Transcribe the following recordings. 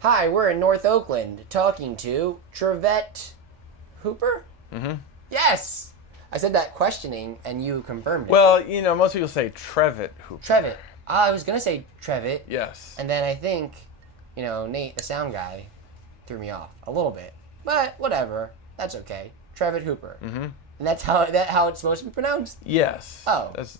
Hi, we're in North Oakland talking to Trevett Hooper? Mm-hmm. Yes! I said that questioning and you confirmed it. Well, most people say Trevett Hooper. Trevett. I was going to say Trevett. Yes. And then I think, Nate, the sound guy, threw me off a little bit. But whatever. That's okay. Trevett Hooper. Mm-hmm. And that's how it's supposed to be pronounced? Yes. Oh. That's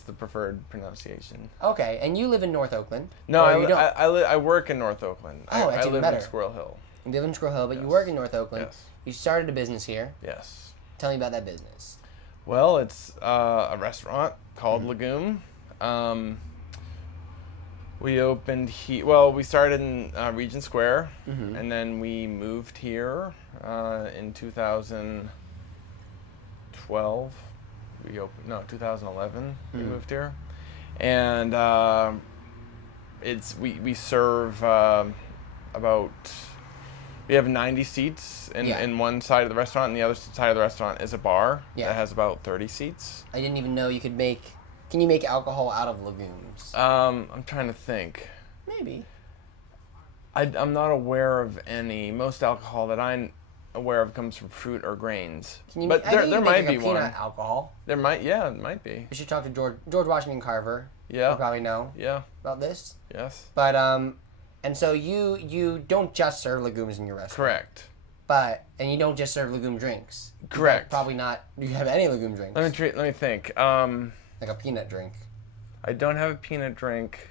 the preferred pronunciation. Okay, and you live in North Oakland? No, you don't? I work in North Oakland. Oh, that's I even live better. in Squirrel Hill. You live in Squirrel Hill, but you Yes. work in North Oakland. Yes. You started a business here. Yes. Tell me about that business. Well, it's a restaurant called Legume. We opened we started in Regent Square, and then we moved here in 2012. 2011 we moved here, and we serve we have 90 seats in one side of the restaurant, and the other side of the restaurant is a bar that has about 30 seats. I didn't even know you could make. Can you make alcohol out of legumes? I'm trying to think. Maybe. I'm not aware of any. Most alcohol that I'm aware of comes from fruit or grains. But there might be one. Peanut alcohol. There might, yeah, it might be. We should talk to George Washington Carver. Yeah. He'll probably know. Yeah. About this. Yes. But and so you don't just serve legumes in your restaurant. Correct. And you don't just serve legume drinks. Correct. Probably not. Do you have any legume drinks? Let me think. Like a peanut drink. I don't have a peanut drink.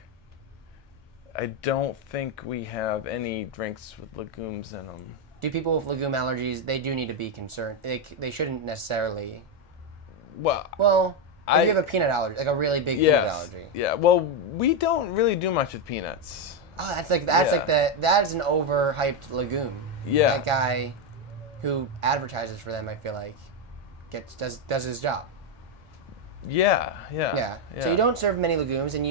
I don't think we have any drinks with legumes in them. Do people with legume allergies? They do need to be concerned. They shouldn't necessarily. Well, if you have a peanut allergy, like a really big peanut allergy. Yeah. Well, we don't really do much with peanuts. Oh, that's an overhyped legume. Yeah. That guy who advertises for them, I feel like, does his job. Yeah. So you don't serve many legumes, but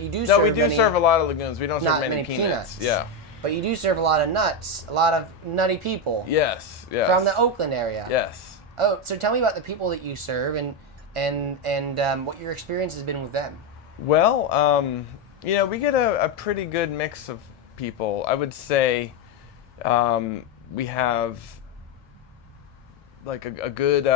you do. No, we do serve a lot of legumes. We don't serve many peanuts. Yeah. But you do serve a lot of nuts, a lot of nutty people. Yes. From the Oakland area. Yes. Oh, so tell me about the people that you serve and what your experience has been with them. Well, we get a pretty good mix of people. I would say we have like a good.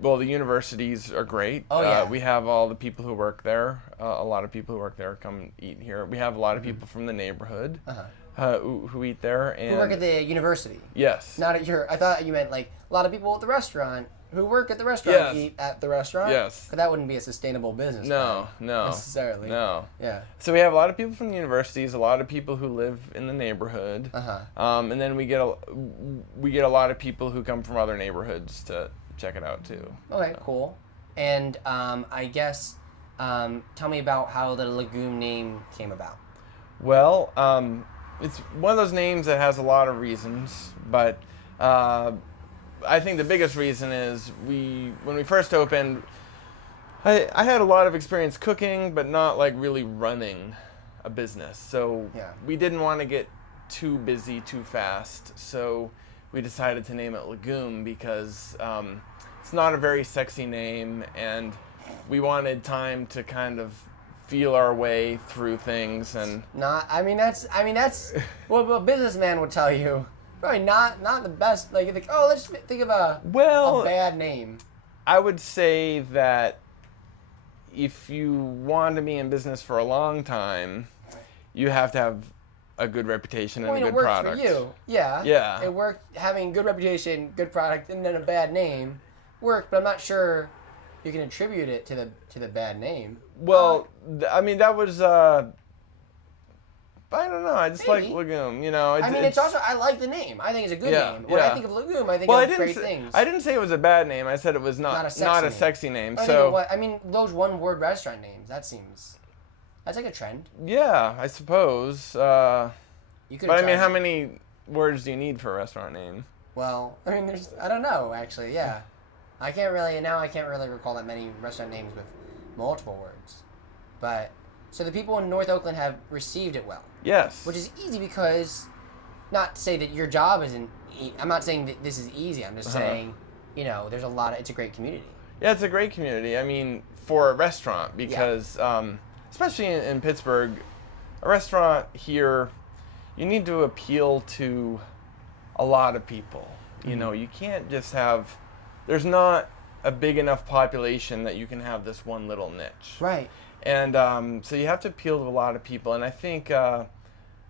The universities are great. Oh, yeah. We have all the people who work there. A lot of people who work there come eat here. We have a lot of people from the neighborhood who eat there. And who work at the university? Yes. Not at your. I thought you meant like a lot of people at the restaurant who work at the restaurant eat at the restaurant. Yes. But that wouldn't be a sustainable business. No. Necessarily. No. Yeah. So we have a lot of people from the universities, a lot of people who live in the neighborhood, and then we get a lot of people who come from other neighborhoods to check it out too. Okay, cool. And I guess tell me about how the Legume name came about. Well, it's one of those names that has a lot of reasons, but I think the biggest reason is when we first opened, I had a lot of experience cooking, but not like really running a business. So we didn't want to get too busy too fast. So we decided to name it Legume because it's not a very sexy name, and we wanted time to kind of feel our way through things. And that's what a businessman would tell you. Probably not the best. Like, let's think of a bad name. I would say that if you want to be in business for a long time, you have to have a good reputation and a good product. It worked for you. Yeah. Yeah. It worked. Having good reputation, good product, and then a bad name worked. But I'm not sure you can attribute it to the bad name. Well, that was. I don't know. I just like Legume. It's also, I like the name. I think it's a good name. When I think of Legume, I think of great things. I didn't say it was a bad name. I said it was not a sexy name. Those one-word restaurant names. That's like a trend. Yeah, I suppose. How many words do you need for a restaurant name? Well, I don't know, actually, yeah. I can't really recall that many restaurant names with multiple words. But, so the people in North Oakland have received it well. Yes. Which is easy because, not to say that your job isn't, I'm not saying that this is easy, I'm just saying, there's it's a great community. Yeah, it's a great community. For a restaurant, because, especially in Pittsburgh, a restaurant here, you need to appeal to a lot of people. You know, you can't just have, there's not a big enough population that you can have this one little niche. Right. And so you have to appeal to a lot of people. And I think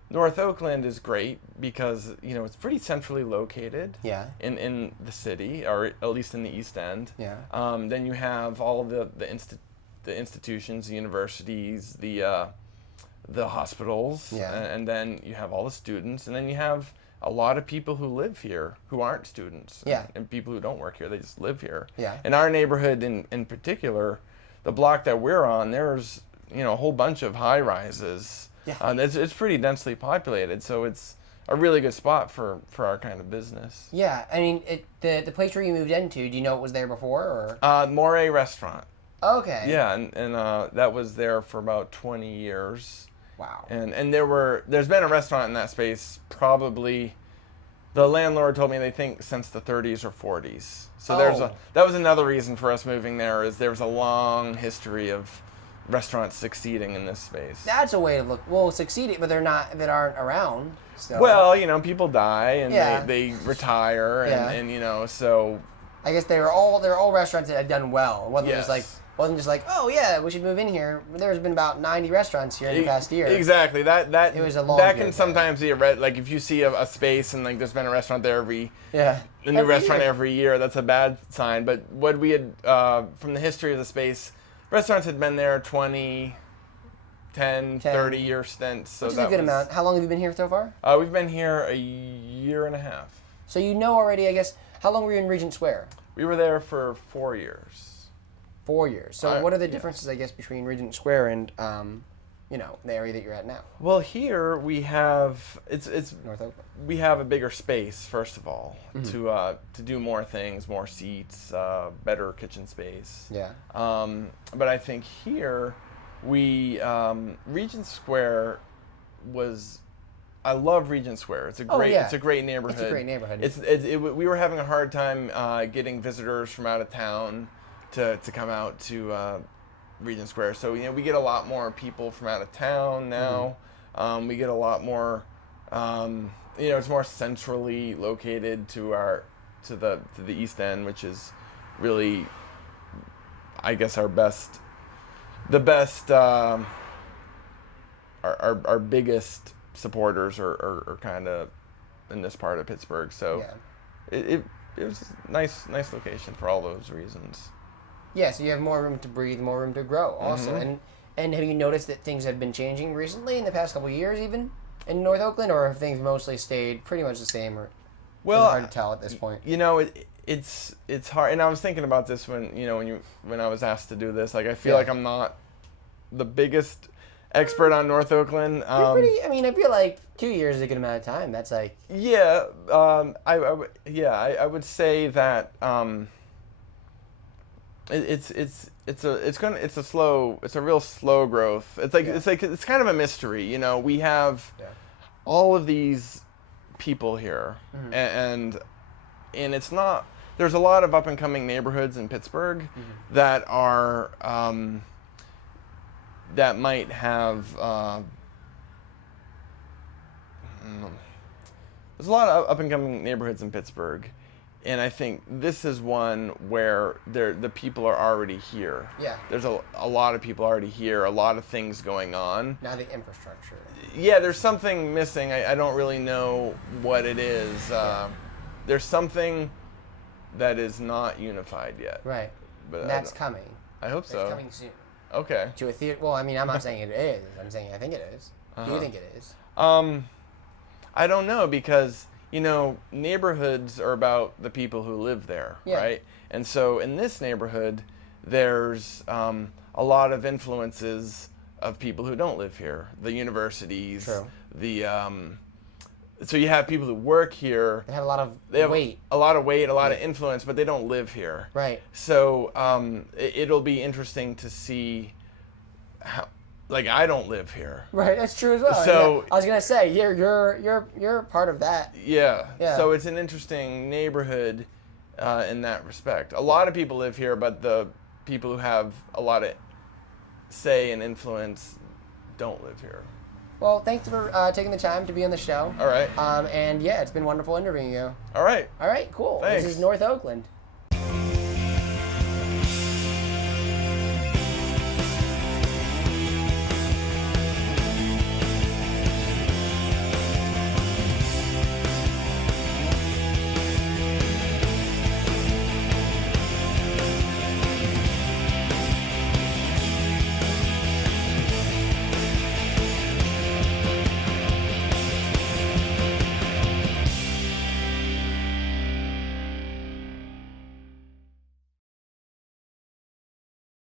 North Oakland is great because, you know, it's pretty centrally located in the city, or at least in the East End. Yeah. Then you have all of the institutions, the universities, the hospitals, and then you have all the students, and then you have a lot of people who live here who aren't students, and people who don't work here, they just live here. Yeah. In our neighborhood in particular, the block that we're on, there's, you know, a whole bunch of high rises. Yeah. It's pretty densely populated, so it's a really good spot for our kind of business. Yeah, I mean, the place where you moved into, do you know it was there before, or? Moray Restaurant. Okay. Yeah, and that was there for about 20 years. Wow. And there's been a restaurant in that space probably, the landlord told me they think since the 30s or 40s. So that was another reason for us moving there, is there's a long history of restaurants succeeding in this space. That's a way to look. Well, succeeding, but they're not, that aren't around. So. Well, you know, people die and they retire and you know, so I guess they're all restaurants that had done well. It wasn't just like, oh yeah, we should move in here. There's been about 90 restaurants here in the past year. Exactly. That it was a long that can sometimes be like if you see a space and like there's been a restaurant there every year, that's a bad sign. But what we had from the history of the space, restaurants had been there 20, 10, 30-year stints. So which is a good amount. How long have you been here so far? We've been here a year and a half. So you know already, I guess, how long were you in Regent Square? We were there for 4 years. 4 years. So what are the differences, I guess, between Regent Square and, you know, the area that you're at now? Well, here we have, it's North Oakland. We have a bigger space, first of all, to do more things, more seats, better kitchen space. Yeah. But I think here, Regent Square was, I love Regent Square. It's a great neighborhood. It's a great neighborhood. We were having a hard time getting visitors from out of town to come out to Regent Square. So, you know, we get a lot more people from out of town now. We get a lot more, you know, it's more centrally located to the East End, which is really, I guess, our biggest supporters are kind of in this part of Pittsburgh. So it was a nice location for all those reasons. Yeah, so you have more room to breathe, more room to grow also. And have you noticed that things have been changing recently in the past couple of years even in North Oakland, or have things mostly stayed pretty much the same, or it's hard to tell at this point? You know, it's hard, and I was thinking about this when I was asked to do this. Like, I feel like I'm not the biggest expert on North Oakland. I feel like 2 years is a good amount of time. That's like... Yeah, I would say that it's a real slow growth. It's kind of a mystery. You know, we have all of these people here, and it's not. There's a lot of up and coming neighborhoods in Pittsburgh that are that might have. There's a lot of up and coming neighborhoods in Pittsburgh. And I think this is one where the people are already here. Yeah. There's a lot of people already here, a lot of things going on. Now the infrastructure. Yeah, there's something missing. I don't really know what it is. There's something that is not unified yet. Right. But that's coming. I hope so. It's coming soon. Okay. To a theater. Well, I mean, I'm not saying it is. I'm saying I think it is. Do you think it is? I don't know, because... You know, neighborhoods are about the people who live there, right? And so in this neighborhood, there's a lot of influences of people who don't live here. The universities, so you have people who work here. They have a lot of weight. A lot of weight, a lot of influence, but they don't live here. Right. So it'll be interesting to see how. Like, I don't live here. Right, that's true as well. So I was gonna say you're part of that. Yeah. So it's an interesting neighborhood in that respect. A lot of people live here, but the people who have a lot of say and influence don't live here. Well, thanks for taking the time to be on the show. All right. And yeah, it's been wonderful interviewing you. All right. All right, cool. Thanks. This is North Oakland.